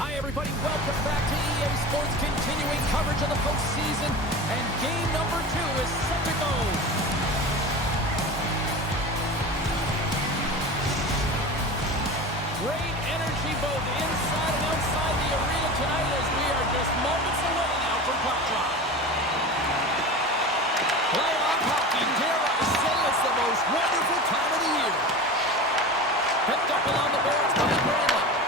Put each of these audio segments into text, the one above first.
Hi, everybody. Welcome back to EA Sports, continuing coverage of the postseason, and game number 2 is set to go. Great energy both inside and outside the arena tonight as we are just moments away now from puck drop. Playoff hockey, dare I say, is the most wonderful time of the year. Picked up along the boards by Brandon.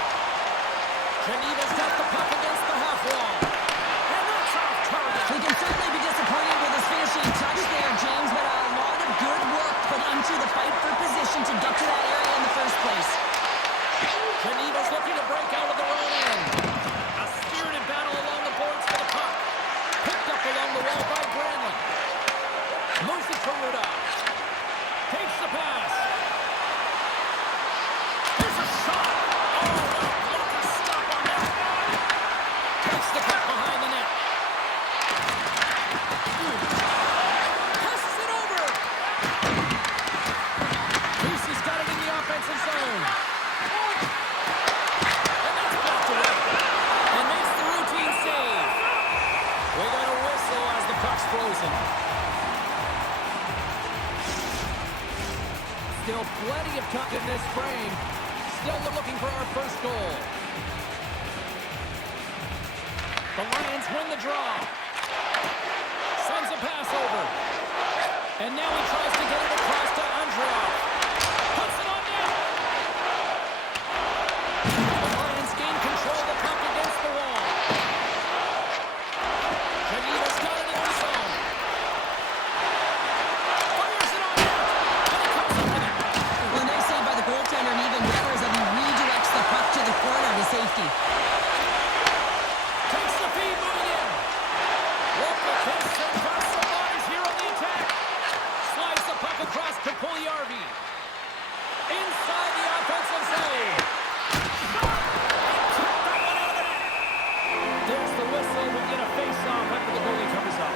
Geneva's got the puck against the half wall. And that's off target. He can certainly be disappointed with his finishing touch there, James, but a lot of good work put into the fight for position to get to that area in the first place. Geneva's looking to break out of their own end. A spirited battle along the boards for the puck. Picked up along the wall by Brandon. Moves it to Ruda. Takes the pass. Here's a shot. Still plenty of time in this frame. Still looking for our first goal. The Lions win the draw. Sends a pass over. And now he tries to get it across to Andreoff. Puts it on net. The Lions gain control of the puck against the wall. Geneva's got it in the zone. Fires it on net. Well, nice save by the goaltender, and even better is that he redirects the puck to the corner to safety. Takes the feed, moving in. Local fists and cross some bodies here on the attack. Slides the puck across to Pugliarvi. Inside the offensive zone. Took that one out of the net. There's the whistle. We'll get a face-off after the goalie comes up.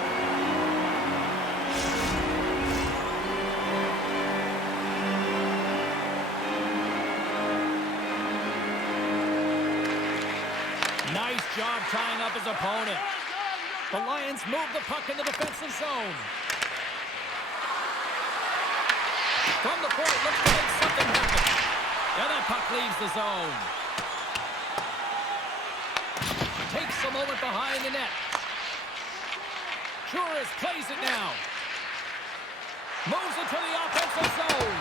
Nice job tying up his opponent. The Lions move the puck in the defensive zone. From the point, looks to make something happen. And that puck leaves the zone. Takes a moment behind the net. Juris plays it now. Moves it to the offensive zone.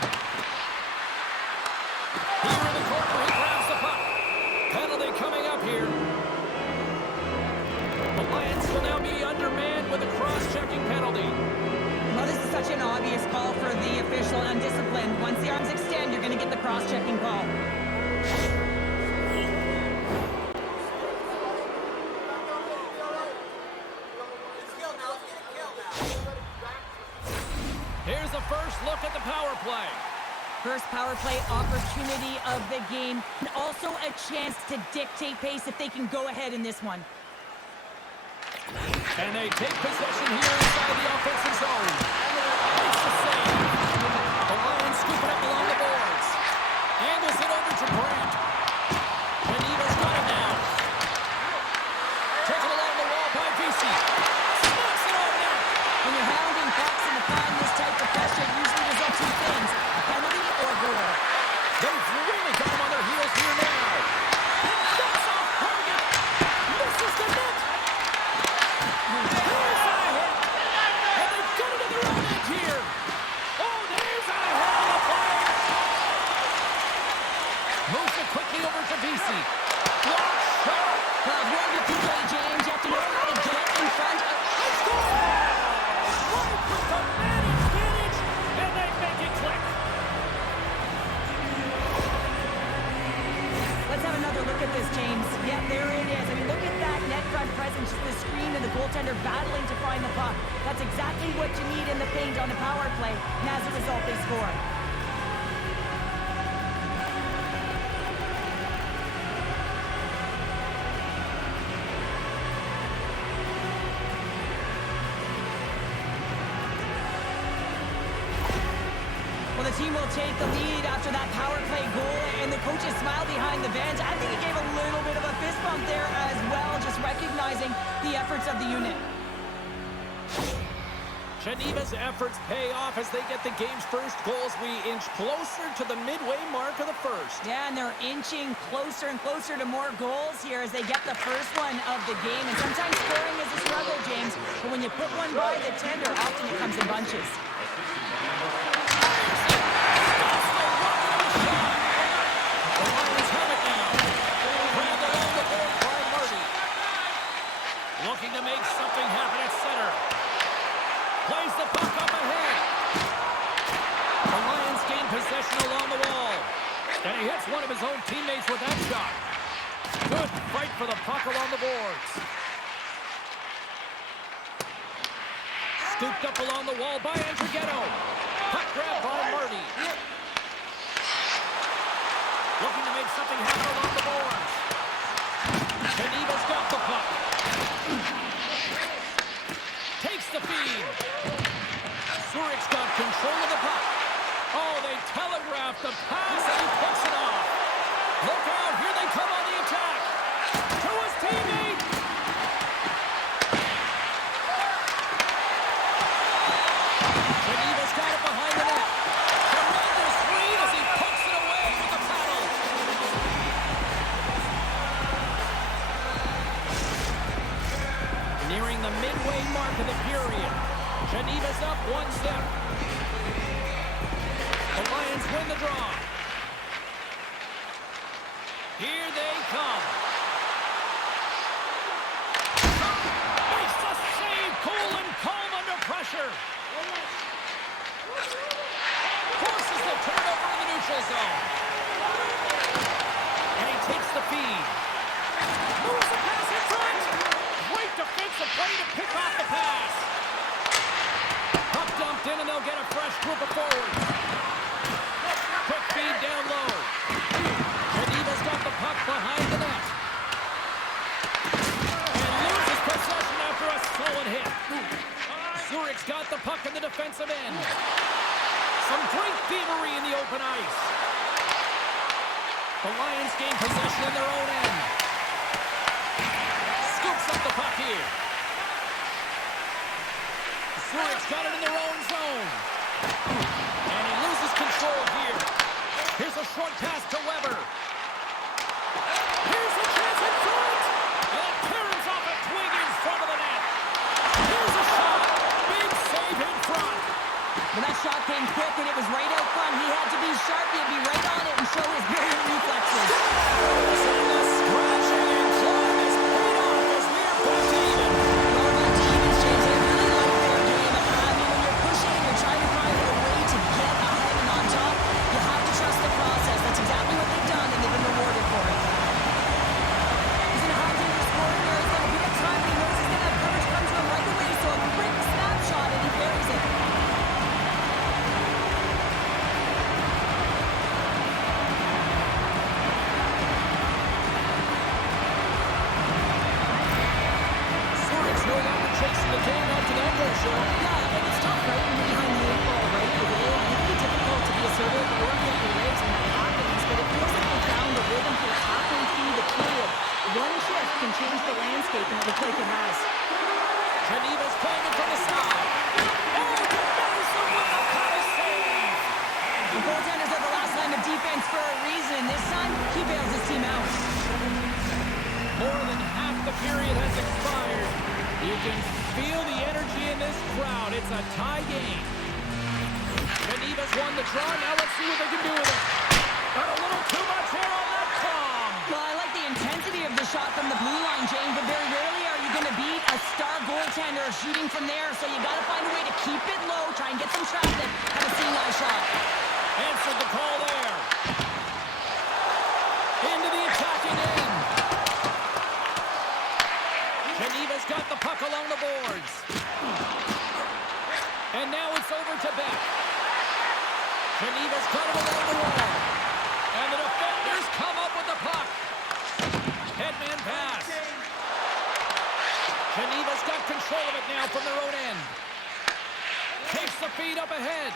Here in the corner, he grabs the puck. Penalty coming up here. The Lions will now be undermanned with a cross-checking penalty. Well, this is such an obvious call for the official, undisciplined. Once the arms extend, you're going to get the cross-checking call. Here's the first look at the power play. First power play opportunity of the game, and also a chance to dictate pace if they can go ahead in this one. And they take possession here inside the offensive zone. Makes the save. The Lions scoop it up along the boards. Angles it over to Brandt. Geneva's got it now. Taken along the wall by Vesey. Snaps it on net. When you're hounding pucks and applying this type of pressure, it usually results in two things: a penalty or a goal. They've really got them on their heels here now. That's off target. Misses the net. There's a hit. And they've got it in their own end here. Oh, there's a hit on the play. Moves it quickly over to Vesey. Block shot. Well, if you're under PK, James, you have to know how to get in front of... Right with the man advantage, and they make it click. Let's have another look at this, James. Yeah, there it is. I mean, look at that net front presence, just the screen and the goaltender battling to find the puck. That's exactly what you need in the paint on a power play, and as a result, they score. Well, the team will take the lead after that power play goal, and the coach's smile behind the bench. I think he gave a little bit of a fist bump the efforts of the unit. Geneva's efforts pay off as they get the game's first goals. We inch closer to the midway mark of the first. Yeah, and they're inching closer and closer to more goals here as they get the first one of the game. And sometimes scoring is a struggle, James, but when you put one by the tender, often it comes in bunches. The Lions have it now. Grabbed along the board by Marty. Looking to make something happen at center. Plays the puck up ahead. The Lions gain possession along the wall. And he hits one of his own teammates with that shot. Good fight for the puck along the boards. Scooped up along the wall by Andrighetto. Puck grab by Marty. Looking to make something happen along the boards. Geneva's got the puck. Takes the feed. Zurich's got control of the puck. Oh, they telegraphed the pass and he picks it off. Look out, here they come on the attack. To his teammate. Geneva's got it behind the net. Tremendous lead as he puts it away with the paddle. Nearing the midway mark of the period. Geneva's up 1-0. The Lions win the draw. Here they come. Makes the save, cool and calm under pressure. Forces the turnover in the neutral zone. And he takes the feed. Moves the pass in front. Great defensive play to pick off the pass. Puck dumped in and they'll get a fresh group of forwards. Quick feed down low. Geneva's got the puck behind the net. And loses possession after a solid hit. Zurich's got the puck in the defensive end. Some great thievery in the open ice. The Lions gain possession in their own end. Scoops up the puck here. Zurich's got it in their own zone. And he loses control here. Here's a short pass to Weber. Here's a chance in front. And it turns off a twig in front of the net. Here's a shot. Big save in front. When that shot came quick and it was right out front, he had to be sharp. He had to be right on it and show his brilliant reflexes. And the scratching and clawing is paid off as we are back to even. Well, back to even, James. They really like their game. I mean, when you're pushing, you're trying to find a way to get ahead and on top. You have to trust the process. That's exactly what they've done, and they've been rewarded for it. He's in a high-danger scoring area. He's got a bit of time, but he knows he's going to have coverage come to him right away, so a quick snapshot, and he buries it. Zurich's no longer chasing the game out to that ratio. Yeah, and it's tough, right? When you're behind the eight ball, right? It will be difficult to be assertive or get your legs when that happens, but it feels like they found a rhythm for halfway through the period. One shift can change the landscape, and it looks like it has. Geneva's playing it from the side. Oh, Madison with a high save. The goaltenders are the last line of defense for a reason. This time, he bails his team out. More than half the period has expired. You can feel the energy in this crowd. It's a tie game. Geneva's won the draw. Now let's see what they can do with it. Got a little too much here on that Tom. Well, I like the intensity of the shot from the blue line, James, but very rarely are you going to beat a star goaltender shooting from there, so you got to find a way to keep it low, try and get some traffic, have a seeing-eye shot. Answered the call there. Into the attacking end. Geneva's got the puck along the boards. And now it's over to Beck. Geneva's got it along the wall. And the defenders come up with the puck. Headman pass. Geneva's got control of it now from their own end. Takes the feed up ahead.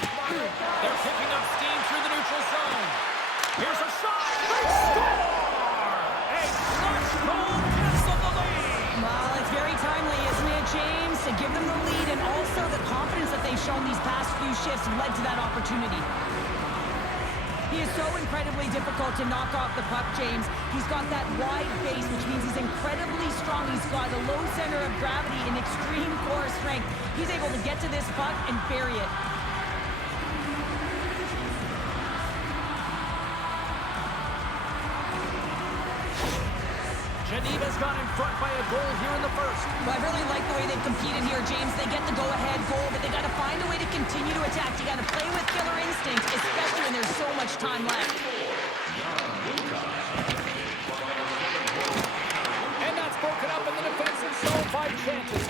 They're picking up steam through the neutral zone. Here's a shot. They score! A clutch goal cancels the lead. Well, it's to give them the lead, and also the confidence that they've shown these past few shifts led to that opportunity. He is so incredibly difficult to knock off the puck, James. He's got that wide base, which means he's incredibly strong. He's got a low center of gravity and extreme core strength. He's able to get to this puck and bury it. Geneva's gone in front by a goal here in the first. Well, I really like the way they've competed here, James. They get the go-ahead goal, but they got to find a way to continue to attack. You got to play with killer instinct, especially when there's so much time left. And that's broken up in the defensive zone by chances.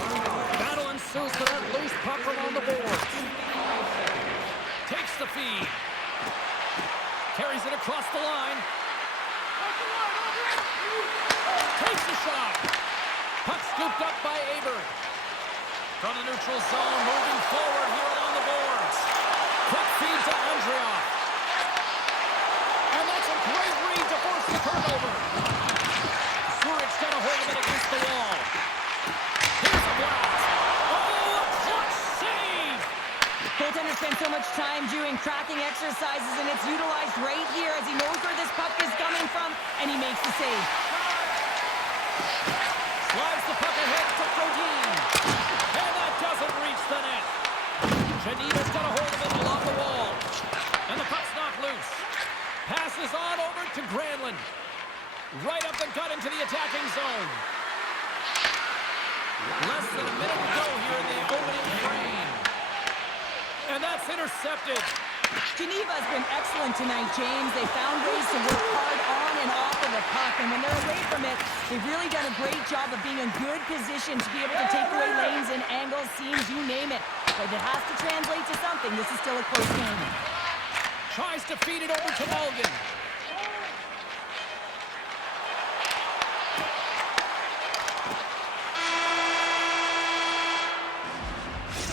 Battle ensues for that loose puck along the boards. Takes the feed. Carries it across the line. Takes the shot. Puck scooped up by Aber. From the neutral zone, moving forward here along the boards. Quick feed to Andreoff. And that's a great read to force the turnover. Zurich's got a hold of it against the wall. Here's a blast. Oh, what save! Goaltender spent so much time doing cracking exercises, and it's utilized right here as he knows where this puck is coming from, and he makes the save. Slides the puck ahead to Frodin. And that doesn't reach the net. Geneva's got a hold of it along the wall. And the puck's knocked loose. Passes on over to Granlund. Right up the gut into the attacking zone. Less than a minute to go here in the opening frame. And that's intercepted. Geneva has been excellent tonight, James. They found ways to work hard on and off of the puck, and when they're away from it, they've really done a great job of being in good position to be able to take away lanes and angles, seams, you name it. But it has to translate to something. This is still a close game. Tries to feed it over to Mulligan.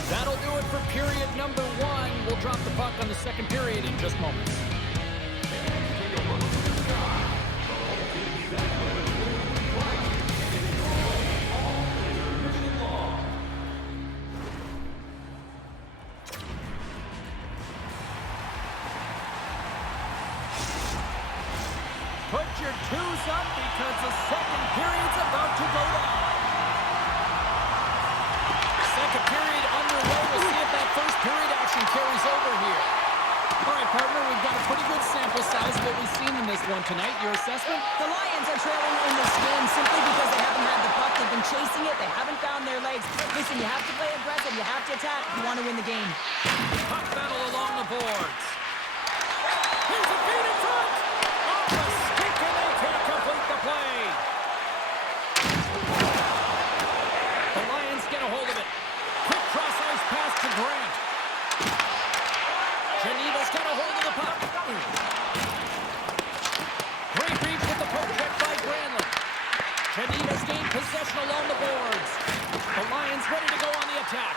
That'll do it for period number 1. We'll drop the puck on the second period in just moments. Put your twos up because the second period's about to go down. Second period underway. We'll see if that first period action carries over here. All right, partner, we've got a pretty good sample size of what we've seen in this one tonight. Your assessment? The Lions are trailing in this game simply because they haven't had the puck. They've been chasing it. They haven't found their legs. Listen, you have to play aggressive. You have to attack if you want to win the game. Puck battle along the boards. Here's a feed in front. Off the stick, and they can't complete the play. The Lions get a hold of it. Quick cross-ice pass to Grant. Geneva's got a hold of the puck. Great reach with the poke check by Granlund. Geneva's gained possession along the boards. The Lions ready to go on the attack.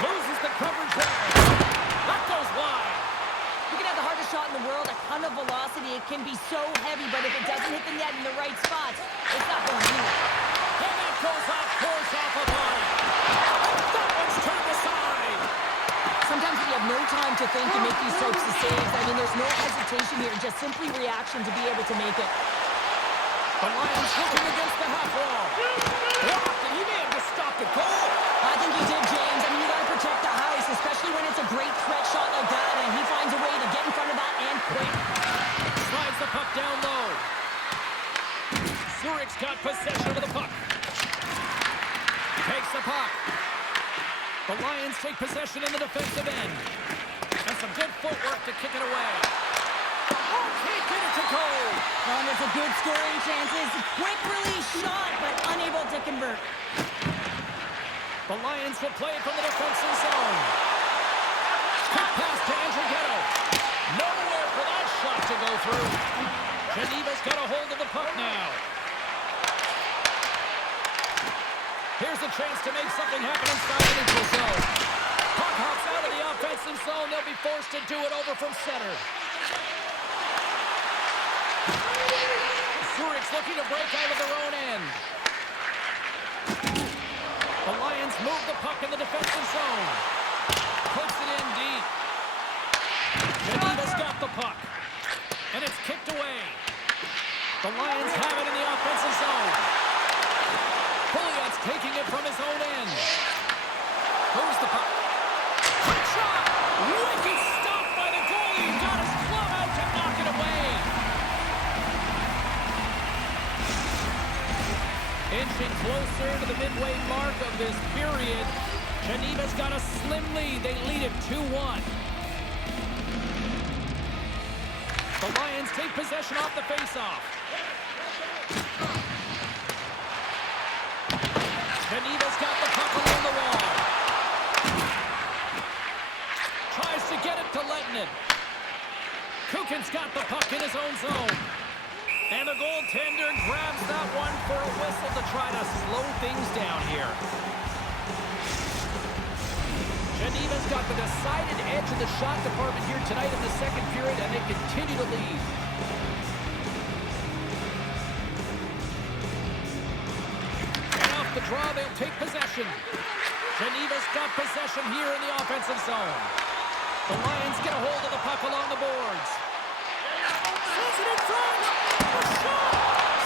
Loses the coverage there. That goes wide. You can have the hardest shot in the world, a ton of velocity. It can be so heavy, but if it doesn't hit the net in the right spots, it's not going anywhere. And that goes off, pours off a body. That one's turned aside. Sometimes if you have no time to think and make these types of saves, I mean, there's no hesitation here, just simply reaction to be able to make it. The Lions looking against the half wall. Blocked, and he may have just stopped a goal. I think he did, James. I mean, you got to protect the house, especially when it's a great threat shot like that, and he finds a way to get in front of that and quick. Slides the puck down low. Zurich's got possession of the puck. Takes the puck. The Lions take possession in the defensive end. And some good footwork to kick it away. Oh, can't get it to go. And it's a good scoring chances. Quick release shot, but unable to convert. The Lions will play it from the defensive zone. Quick pass to Andrew. Nowhere for that shot to go through. Geneva's got a hold of the puck now. Here's a chance to make something happen inside the neutral zone. Puck hops out of the offensive zone. They'll be forced to do it over from center. Zurich's looking to break out of their own end. The Lions Lions move the puck in the defensive zone. Puts it in deep. Geneva's got the puck. And it's kicked away. The Lions have it in the offensive zone. Pouliot's taking it from his own end. Moves the puck. Quick shot! Wicked stop by the goalie. Got his glove out to knock it away. Inching closer to the midway mark of this period. Geneva's got a slim lead. They lead it 2-1. The Lions take possession off the faceoff. Geneva's got the puck along the wall. Tries to get it to Lettinen. Kukin's got the puck in his own zone. And the goaltender grabs that one for a whistle to try to slow things down here. Geneva's got the decided edge in the shot department here tonight in the second period, and they continue to lead. And off the draw, they'll take possession. Geneva's got possession here in the offensive zone. The Lions get a hold of the puck along the boards. Puts it in front. A shot.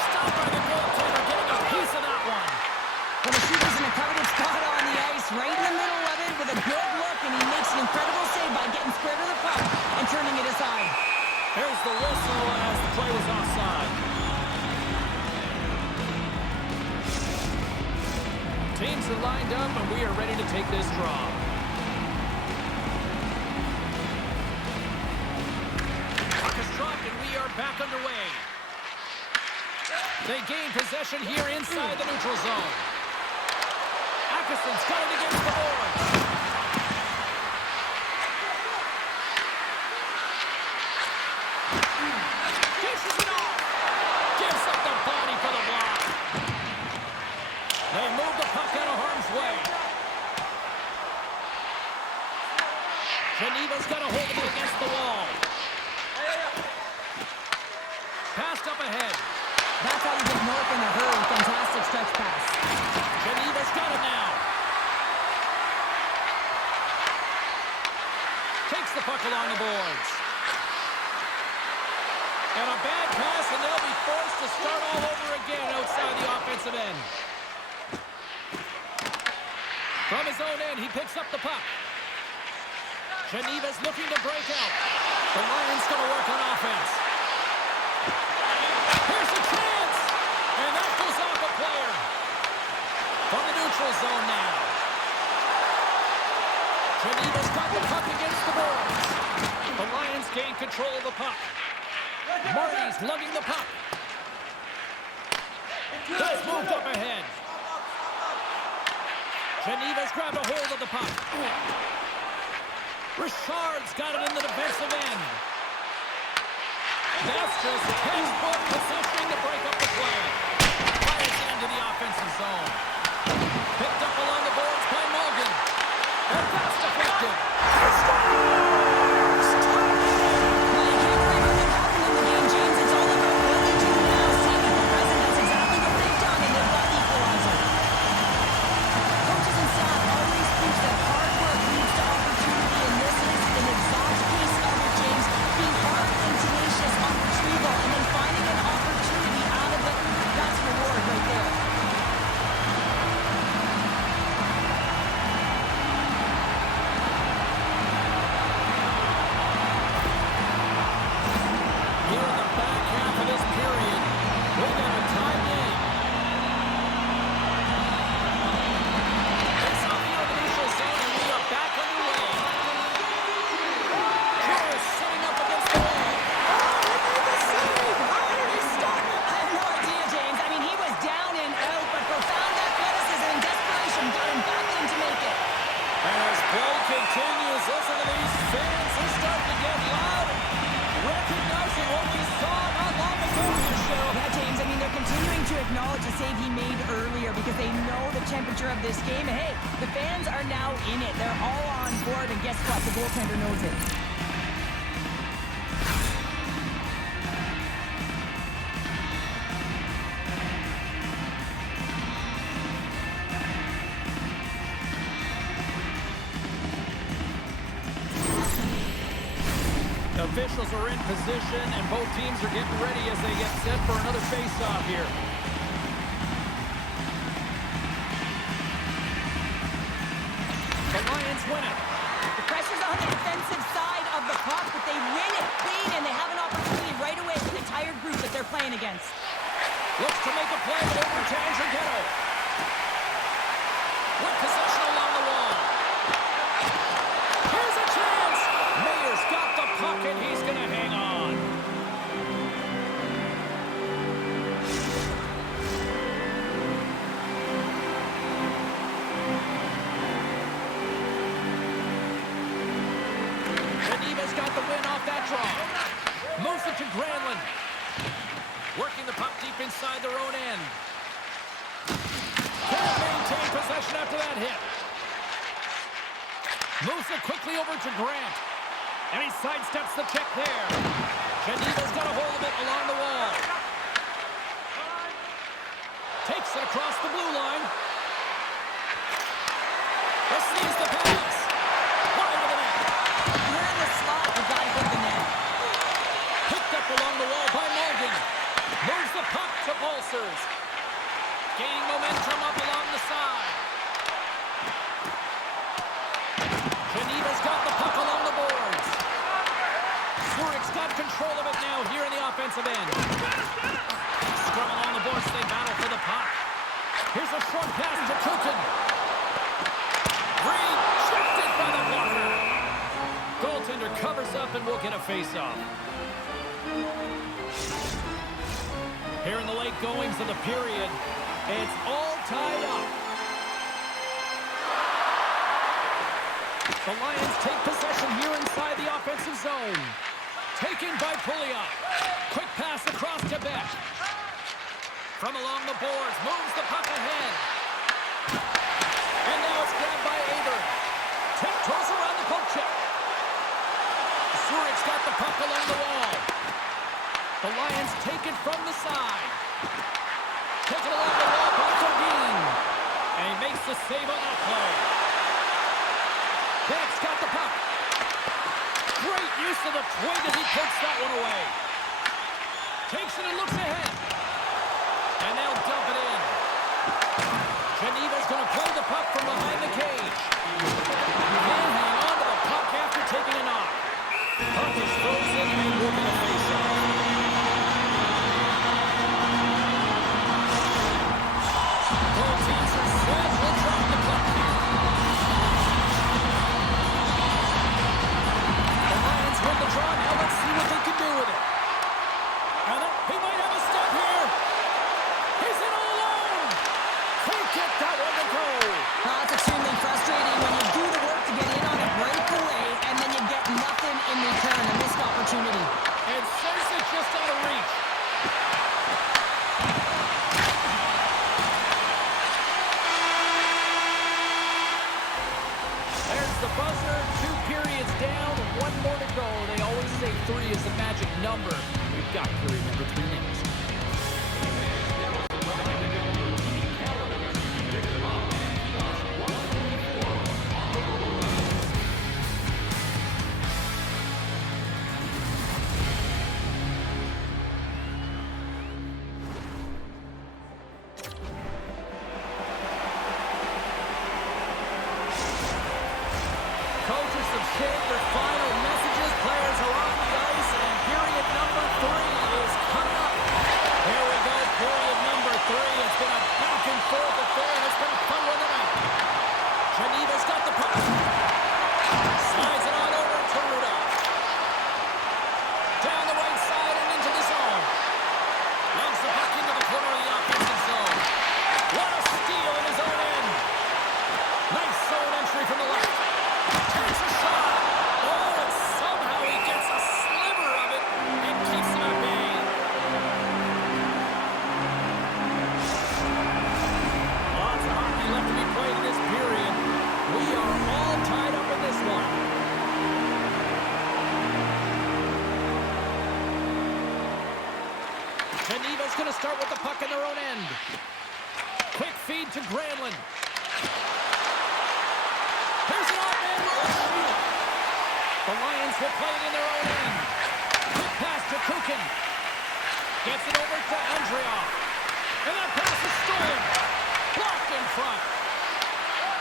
Stopped by the goaltender, getting a piece of that one. Well, the shooter's in a coveted spot on the ice, right in the middle of it with a good look, and he makes an incredible save by getting square to the puck and turning it aside. There's the whistle as the play was offside. Teams are lined up, and we are ready to take this draw. Puck is dropped, and we are back underway. They gain possession here inside the neutral zone. Atkinson's got it against the boards. Dishes it off. Gives up the body for the block. They move the puck out of harm's way. Geneva's got a hold of it against the wall. Passed up ahead. That's how you get north in a hurry. Fantastic stretch pass. Geneva's got it now. Takes the puck along the boards. And a bad pass, and they'll be forced to start all over again outside the offensive end. From his own end, he picks up the puck. Geneva's looking to break out. The Lions going to work on offense. Here's a chance! And that goes off a player. From the neutral zone now. Geneva's got the puck against the boards. The Lions gain control of the puck. Marty's lugging the puck. That's moved up ahead. Geneva's grabbed a hold of the puck. Richard's got it in the defensive end. That's just textbook positioning to break up the play. Fires into the offensive zone. Picked up along the boards by Morgan. And that's deflected. temperature of this game. Hey, the fans are now in it. They're all on board, and guess what? The goaltender knows it. officials are in position, and both teams are getting ready as they get set for another face-off here. The Lions win it. The pressure's on the defensive side of the puck, but they win it clean, and they have an opportunity right away with the tired group that they're playing against. Looks to make a play over to Andrew. With possession along the wall. Here's a chance. Mayer's got the puck, and he's going to hang on. Geneva's got the win off that draw. Moves it to Granlund. Working the puck deep inside their own end. Can't maintain possession after that hit. Moves it quickly over to Grant. And he sidesteps the check there. Geneva's got a hold of it along the wall. Takes it across the blue line. Receives the pass. Wide of the net. You're in the slot. You got to hit the net. Picked up along the wall by Morgan. Moves the puck to Pulsers. Gaining momentum up along the side. Geneva's got the puck along the boards. Zurich's got control of it now here in the offensive end. Scrum along the boards, they battle for the puck. Here's a short pass to Kukin. Rejected by the blocker. Goaltender covers up and we'll get a face-off. Here in the late goings of the period, it's all tied up. The Lions take possession here inside the offensive zone. Taken by Pouliot. Quick pass across to Beck. From along the boards, moves the puck ahead. And now it's grabbed by Aber. Tiptoes around the poke check. Zurich's got the puck along the wall. The Lions take it from the side. Take it along the wall by Tobin. And he makes the save on that play. Beck's got the puck. Great use of the twig as he takes that one away. Takes it and looks ahead. And they'll dump it in. Geneva's going to play the puck from behind the cage. He can hang on to the puck after taking a knock. Puck is frozen and we're going to face off. Both teams are set. We'll drop the puck here. The Lions win the draw. Now let's see what they can do with it. And then he might have a step here. He's in all alone. Can't get that one to go. Well, it's extremely frustrating when you do the work to get in on a breakaway and then you get nothing in return, a missed opportunity. And says it's just out of reach. There's the buzzer. 2 periods down, 1 more to go. They always say 3 is the magic number. We've got period number 3 next. Coaches have shared their final messages. Players are on the ice, and period number 3 is coming up. Here we go, period number 3. It's been a back and forth affair, and it's been a fun one tonight. Geneva's got the puck. Slides it on over to Rudolph. Down the right side and into the zone. Loves the puck into the corner of the offensive zone. What a steal in his own end. Nice zone entry from the left. Takes a shot. Oh, and somehow he gets a sliver of it and keeps him at bay. Lots of hockey left to be played in this period. We are all tied up in this one. Geneva's going to start with the puck in their own end. Quick feed to Granlund. Here's an off-man rush. The Lions will play it in their own end. Quick pass to Kukin. Gets it over to Andreoff. And that pass is stolen. Blocked in front.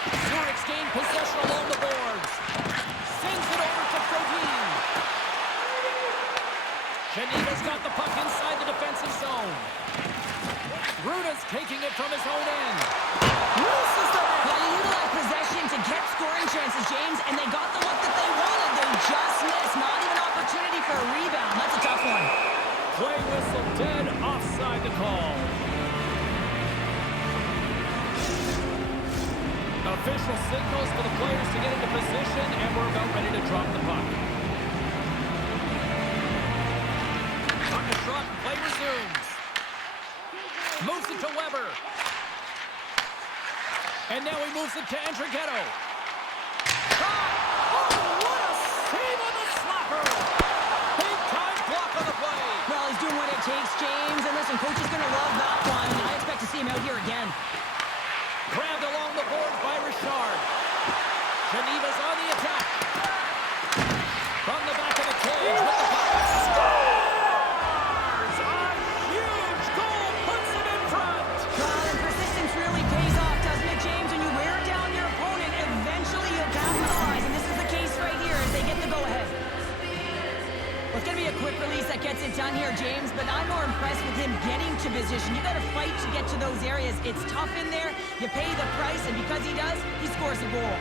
Zurich's gained possession along the boards. Sends it over to Frodin. Geneva's got the puck inside the defensive zone. Ruda's taking it from his own end. Misses the net. Well, you utilize possession to get scoring chances, James, and they got the look that they wanted. They just missed. Not even opportunity for a rebound. That's a tough one. Play whistle dead. Offside the call. Official signals for the players to get into position, and we're about ready to drop the puck. Puck is dropped, play resumes. Moves it to Weber. And now he moves it to Andrighetto. Shot! Oh, what a save on the slapper! Big time block on the play. Well, he's doing what it takes, James. And listen, coach is going to love that one. I expect to see him out here again. Grabbed along the boards by Richard. Geneva's on the attack. From the back of the cage with the puck. Scores! A huge goal puts him in front. Well, and persistence really pays off, doesn't it, James? When you wear down your opponent, eventually you'll capitalize. And this is the case right here as they get the go-ahead. Well, it's going to be a quick release that gets it done here, James, but I'm more impressed with him getting to position. You got to fight to get to those areas. It's tough in there. You pay the price, and because he does, he scores a goal.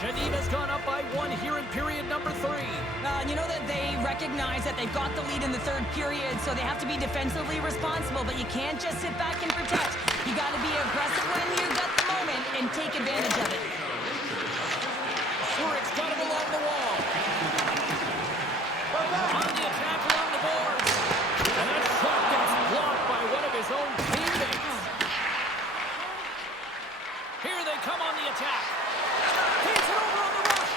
Geneva's gone up by 1 here in period number 3. You know that they recognize that they've got the lead in the third period, so they have to be defensively responsible, but you can't just sit back and protect. You got to be aggressive when you got the moment and take advantage of it. Zurich's got him along the wall. On the attack along the boards. And that shot gets blocked by one of his own teammates. Here they come on the attack. Takes it over on the rush.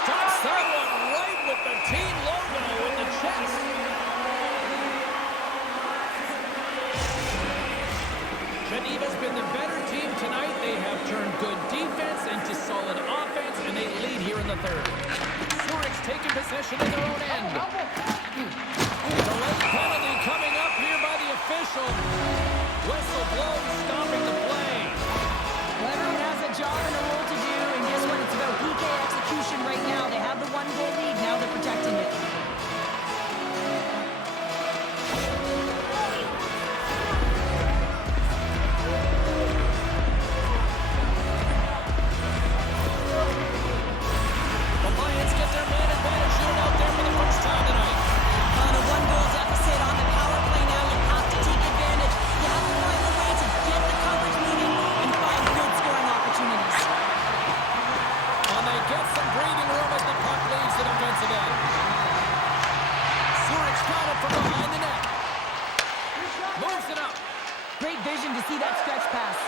Stops that one right with the team logo in the chest. Geneva's been the better team tonight. They have turned good defense into solid offense, and they lead here in the third. Zurich's taking possession in their own end. Delay penalty coming up here by the official. Whistle blows, stopping the play. Well, everyone has a job and a role to do, and guess what? It's about PK execution right now. They have the 1-goal lead. Now they're protecting it. The Lions get their man advantage unit out there for the first time tonight. On a 1-goal deficit on the power play now, you have to take advantage. You have to find a way to get the coverage needed and find good scoring opportunities. And they get some breathing room as the puck leaves the defensive end. Zurich's got it from behind the net. Moves it up. Great vision to see that stretch pass.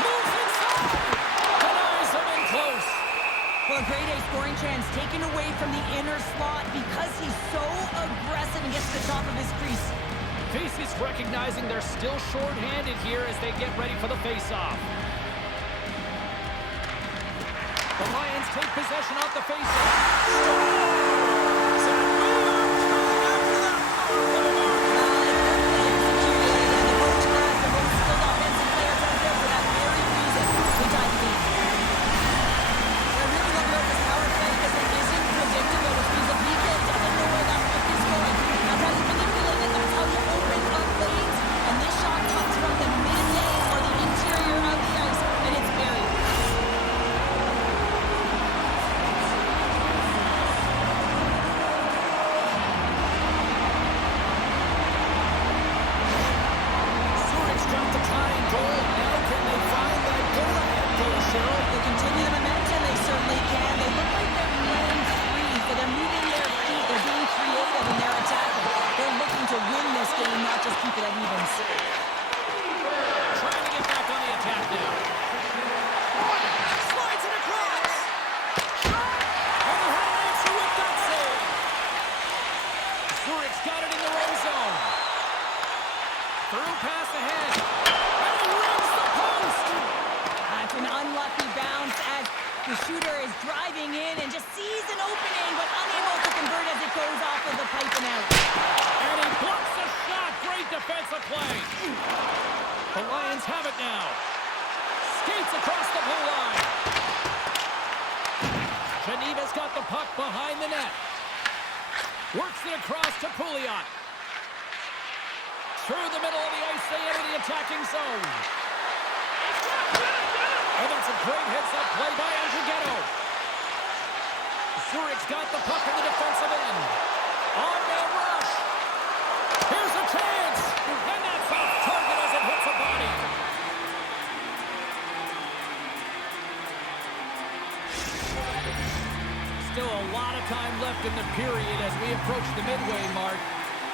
Moves inside. Denies him in close. Well, a grade A scoring chance taken away from the inner slot because he's so aggressive and gets to the top of his crease. Casey's recognizing they're still short-handed here as they get ready for the face-off. The Lions take possession off the face-off. The Lions have it now. Skates across the blue line. Geneva's got the puck behind the net. Works it across to Pouliot. Through the middle of the ice, they enter the attacking zone. And that's a great heads-up play by Andrighetto. Zurich's got the puck in the defensive end. On-man rush. Here's a chance. And that's off target as it hits a body. Still a lot of time left in the period as we approach the midway mark.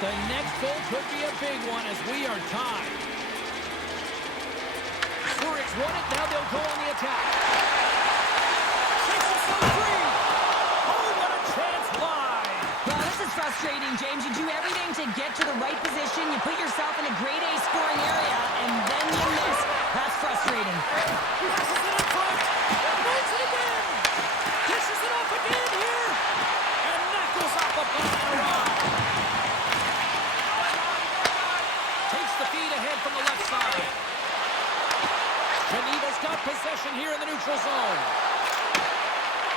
The next goal could be a big one as we are tied. Zurich's won it. Now they'll go on the attack. Takes himself free. Oh, what a chance live. Well, this is frustrating, James. You do everything to get to the right position. You put yourself in a grade A scoring area, and then you miss. That's frustrating. Passes it in front. Wins it again. Dishes it off again here. And that goes off a bar. Takes the feed ahead from the left side. Geneva's got possession here in the neutral zone.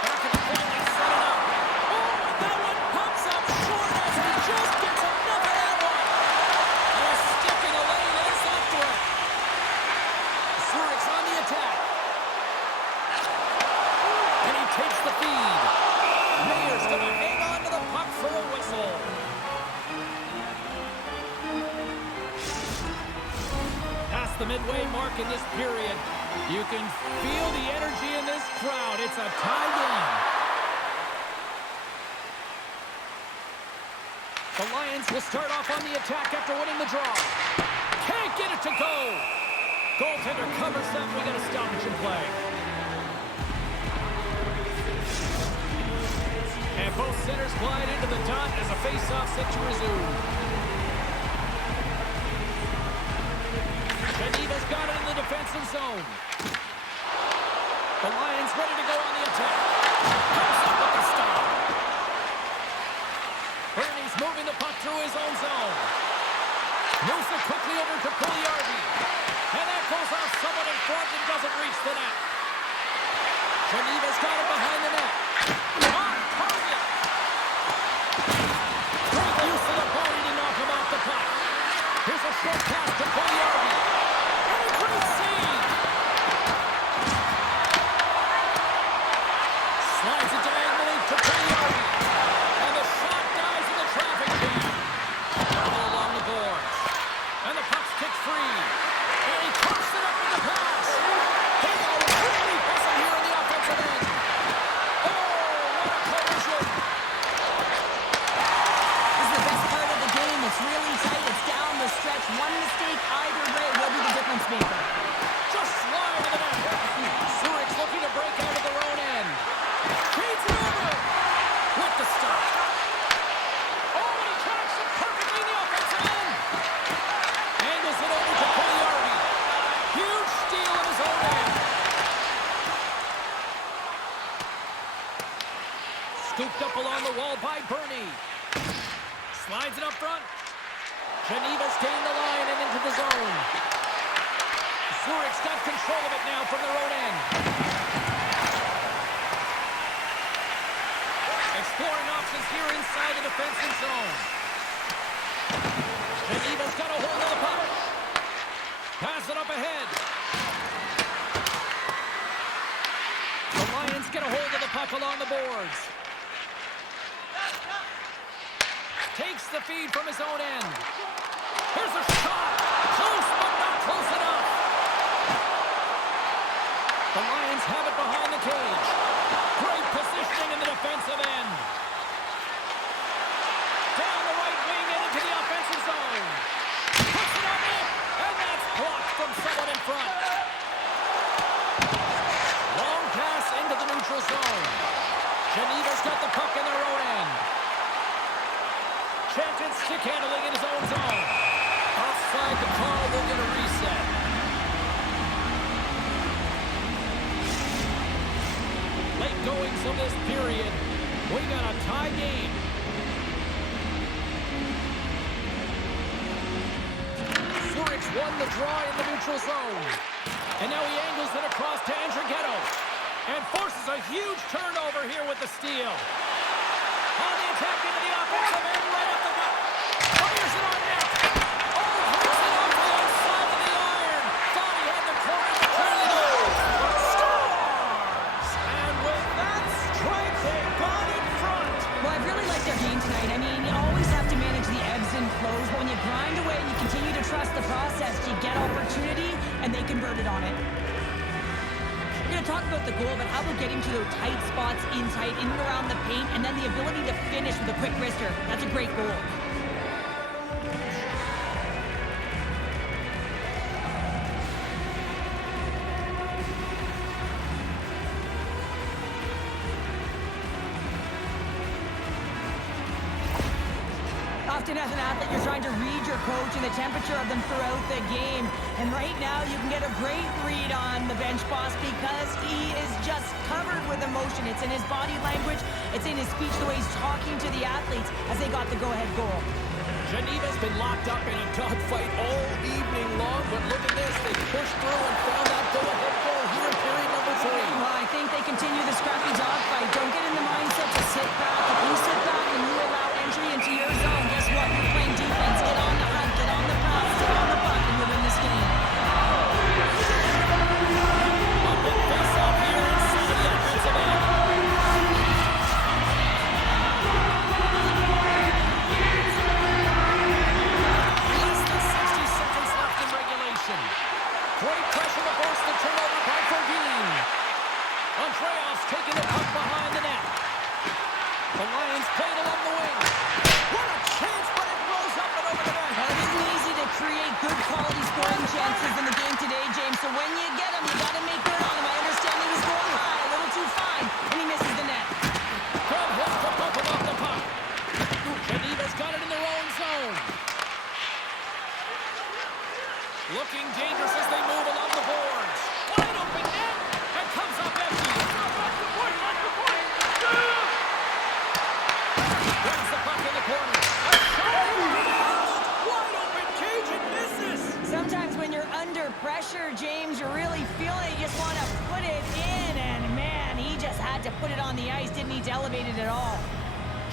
Back in the point, they set it up. Oh, that one pops up short as he just gets enough of that one. And a stick in the lane is after it. Zurich's on the attack. And he takes the feed. Mayer's going to hang on to the puck for a whistle. Past the midway mark in this period. You can feel the energy in this crowd. It's a tie game. The Lions will start off on the attack after winning the draw. Can't get it to go. Goaltender covers them. We got a stoppage in play. And both centers glide into the dot as a face-off set to resume. Geneva's got it in the defensive zone. The Lions ready to go on the attack. Comes up with the stop. Bernie's moving the puck through his own zone. Moves it quickly over to Pouliot. And that goes off someone in front and doesn't reach the net. Geneva's got it behind the net. On target. Great use of the body to knock him off the puck. Here's a short pass to Pouliot. And a great save. Slides it diagonally to Pouliot. And the shot dies in the traffic jam. All along the boards. And the puck's kicked free. And he coughs it up with the pass. They are really pressing here in the offensive end. Oh, what a collision. This is the best part of the game. It's really tight. It's down the stretch. One mistake either way will be the difference maker. Just slide to the net. Zurich's looking to break out of their own end. Feeds it over. With the stop. Oh, and he tracks it perfectly in the offensive end. Angles it over to Pouliot. Huge steal in his own end. Scooped up along the wall by Bernie. Slides it up front. Geneva's gained the line and into the zone. Zurich's got control of it now from their own end. Exploring options here inside the defensive zone. Geneva's got a hold of the puck. Pass it up ahead. The Lions get a hold of the puck along the boards. Takes the feed from his own end. Here's a shot. Close, but not close enough. The Lions have it behind the cage. Great positioning in the defensive end. Down the right wing and into the offensive zone. Puts it on it, and that's blocked from someone in front. Long pass into the neutral zone. Geneva's got the puck in their own end. Chanton stick handling in his own zone. Offside the call, will get a reset. Late goings of this period. We got a tie game. Zurich's won the draw in the neutral zone. And now he angles it across to Andrighetto. And forces a huge turnover here with the steal. On the attack into the offensive end, right up the gut. Fires it on net. Oh, hooks it off the outside of the iron. Thought he had the corner. Turning it over. Scores! And with that strike, they got in front. Well, I really like their game tonight. I mean, you always have to manage the ebbs and flows, but when you grind away and you continue to trust the process, you get opportunity, and they converted on it. We're going to talk about the goal, but how about getting to those tight spots inside, in and around the paint, and then the ability to finish with a quick wrister. That's a great goal. Often as an athlete, you're trying to read your coach and the temperature of them throughout the game. And right now, you can get a great read on the bench boss because he is just covered with emotion. It's in his body language. It's in his speech, the way he's talking to the athletes as they got the go-ahead goal. Geneva's been locked up in a dogfight all evening long, but look at this. They pushed through and found that go-ahead goal here in period number 3. Well, I think they continue the scrappy dogfight. Don't get in the mindset to sit back. If you sit back and you allow entry into your zone, guess what? You're playing defense. Get on the hunt, get on the press, get on the buck, and you'll win this game. A big face-off here inside the offensive end. Less than 60 seconds left in regulation. Great pressure to force the turnover by Fogin. Andreas taking the puck behind the net. The Lions played along the wing. What a chance, but it rolls up and over the net. Well, it isn't easy to create good quality scoring chances in the game today, James. So when you get them, you got to make good on them. I understand he was going high, a little too fine, and he misses the net. Good hit to bump him off the puck. Geneva's got it in their own zone. Looking dangerous as they move along the boards. Wide open net, and comes up empty. Brings the puck in the corner. A shot! Wide open cage and misses. Sometimes when you're under pressure, James, you're really feeling it. You just want to put it in, and man, he just had to put it on the ice. Didn't need to elevate it at all.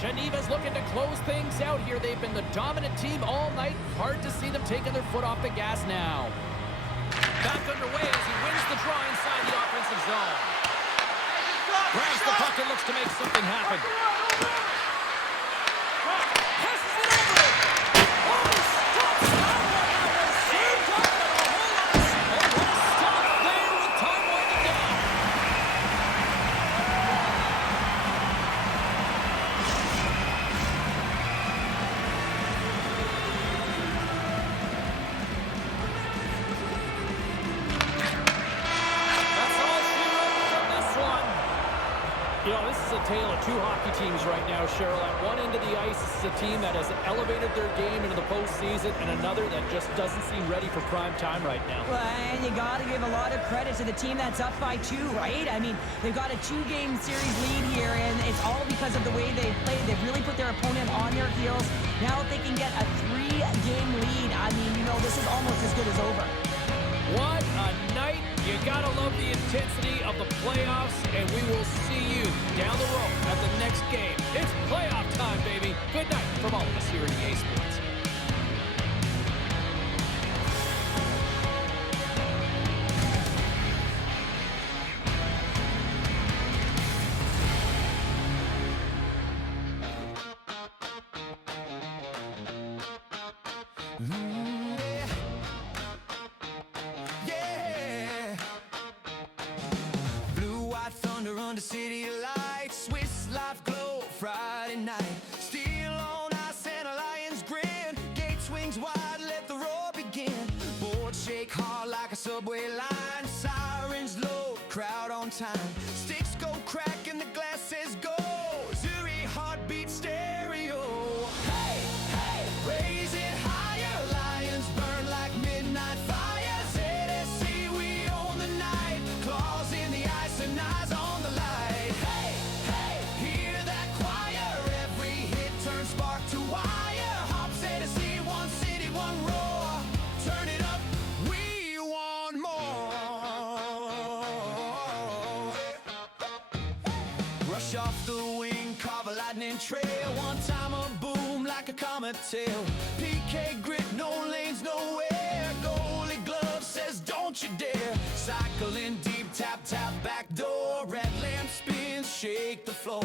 Geneva's looking to close things out here. They've been the dominant team all night. Hard to see them taking their foot off the gas now. Back underway as he wins the draw inside the offensive zone. Grabs the puck and looks to make something happen. Passes it over. Oh, he stops that one. That was saved up and a whole lot of... Oh, what a stop there with time winding down. That's all she wrote from this one. You know, this is a tale of two hockey teams right now, Cheryl. At one end of the ice, this is a team that has elevated their game into the postseason, and another that just doesn't seem ready for prime time right now. Well, and you got to give a lot of credit to the team that's up by 2, right? I mean, they've got a 2-game series lead here, and it's all because of the way they've played. They've really put their opponent on their heels. Now if they can get a 3-game lead, I mean, you know, this is almost as good as over. What a night. You gotta love the intensity of the playoffs, and we will see you down the road at the next game. It's playoff time, baby. Good night from all of us here at EA Sports. Under city lights, Swiss life glow, Friday night. Steel on ice and a lion's grin. Gate swings wide, let the roar begin. Boards shake hard like a subway line. Sirens low, crowd on time. Sticks go crack and the glass says go. Zurich heartbeat stereo. Hey, hey, raise it higher. Lions burn like midnight fire. ZSC, we own the night. Claws in the ice and eyes on the light. Hey, hey, hear that choir. Every hit turns spark to wire. Hop ZSC, one city, one roar. Turn it up, Timer boom like a comet tail. PK grit, no lanes, nowhere. Goalie glove says don't you dare. Cycling deep, tap, tap, back door. Red lamp spins, shake the floor.